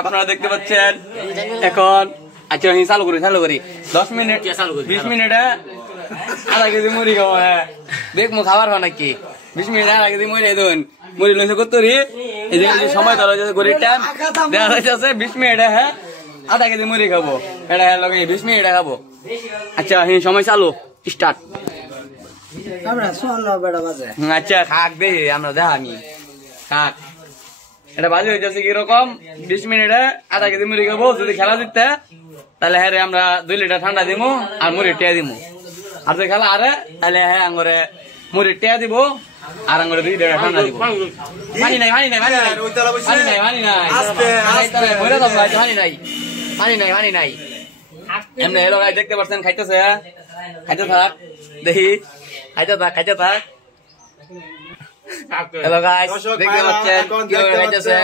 আপনারা দেখতে পাচ্ছেন এখন আচ্ছা চালু করি 10 মিনিট 20 মিনিটে আধা কেজি মুড়ি খাবো। হ্যাঁ দেখবো খাবার হয় নাকি 20 মিনিটে আধা কেজি মুড়ি দেন মুড়ি লইছে কতরি এই যে সময় ধরো গরিব টাইম দেখা যাচ্ছে 20 মিনিটে হ্যাঁ আধা কেজি মুড়ি খাবো এটা লগে 20 মিনিটে খাবো। আচ্ছা সময় চালু স্টার্ট। আচ্ছা খাক দেখি আমরা দেখানি খাক এটা বাজি হইতেছে কিরকম 20 মিনিটে আধা কেজি মুড়ি খাবো। যদি খেলা জিততে তাহলে হ্যাঁ আমরা 2 লিটার ঠান্ডা দিবো আর মুড়ি টিয়া দিবো। আর যদি খেলা আরে তাহলে হ্যাঁ আঙ্গরে মুড়ি টিয়া দিব আর আঙ্গরে 2 লিটার ঠান্ডা দিব। পানি নাই এমনি এলো গাই দেখতে পাচ্ছেন খাইতেছে খাইতে থাক দেখি খাইতে থাক। হ্যালো গাইস দেখতে পাচ্ছেন কিভাবে খাইতেছে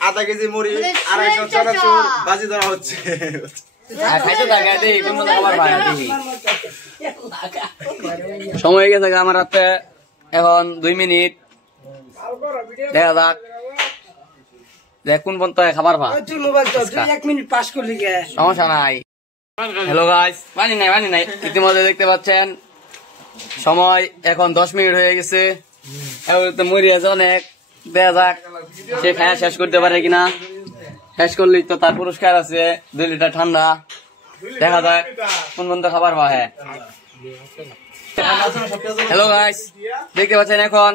আধা কেজি মুড়ি 250 চানাচুর বাজি ধরা হচ্ছে। খাইতে থাকে দেখি কোন খাবার ভাই দেখি সময় হয়ে গেছে আমার হাতে এখন 2 মিনিট দেখা যাক দেখ কোন পর্যন্ত খাবার ভাই সমস্যা নাই। হ্যালো গাইস পানি নাই ইতিমধ্যে দেখতে পাচ্ছেন সময় এখন 10 মিনিট হয়ে গেছে। মুড়ি আছে অনেক দেখা যাক সে খায়া শেষ করতে পারে কিনা। শেষ করলেই তো তার পুরস্কার আছে 2 লিটার ঠান্ডা। দেখা যাক কোন পর্যন্ত খাবার পায়। হ্যালো গাইস দেখতে পাচ্ছেন এখন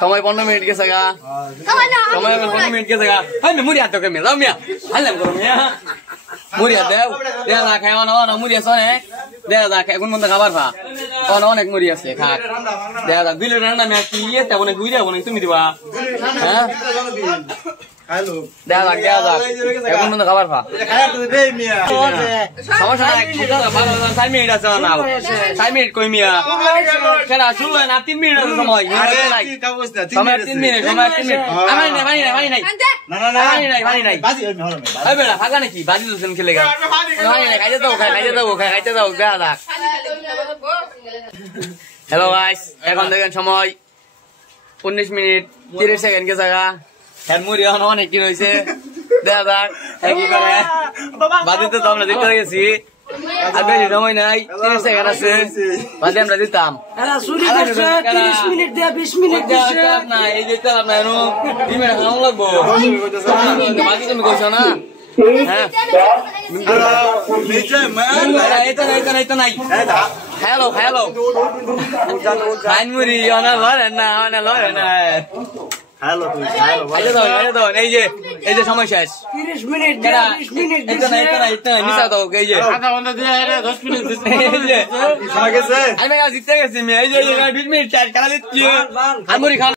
সময় 15 মিনিট গেছে গা সময় 15 মিনিট গেছে গা। মুড়ি হাত তোকে মেলাও মিয়া হাইলাম করো মিয়া মুড়ি হাত দেও দেখা যাক খাই মুড়ি আছে অনেক দেখা যাক কোন পর্যন্ত খাবার পা অনেক মুড়ি আছে খাক দেখা যাক 2 লিটার ঠান্ডা মিয়া কি ইয়েতে অনেক গুইরা অনেক তুমি দিবা হ্যাঁ দেখা যাক এখন পর্যন্ত খাবার পা সমস্যা নাই 4 মিনিট আছে না 4 মিনিট কই মিয়া খেলা শুরু হয় না 3 মিনিট আছে সময় 3 মিনিট পানি নাই বেড়া ফাঁকা নাকি বাজি দুজন খেলে গা খাইতে দাও দেখা যাক। হ্যালো গাইস এখন দেখেন সময় 19 মিনিট 30 সেকেন্ড গেছে গা। হ্যাঁ মুড়ি অনেক কি রয়েছে দেখা যাক কি করে বাজিতে তো আমরা দিতে গেছি আর বেশি সময় নাই 30 সেকেন্ড আছে বাজে আমরা দিতাম না এই দিতে আপনার 2 মিনিট লাগবো বাজি তুমি কইছো না হ্যাঁ হ্যালো খাইন মুড়ি লড়ে না এই যে সময় শেষ 30 মিনিট মিশা দাও এই যে 10 মিনিট জিততে গেছি এই যে 20 মিনিট খেলা দিচ্ছি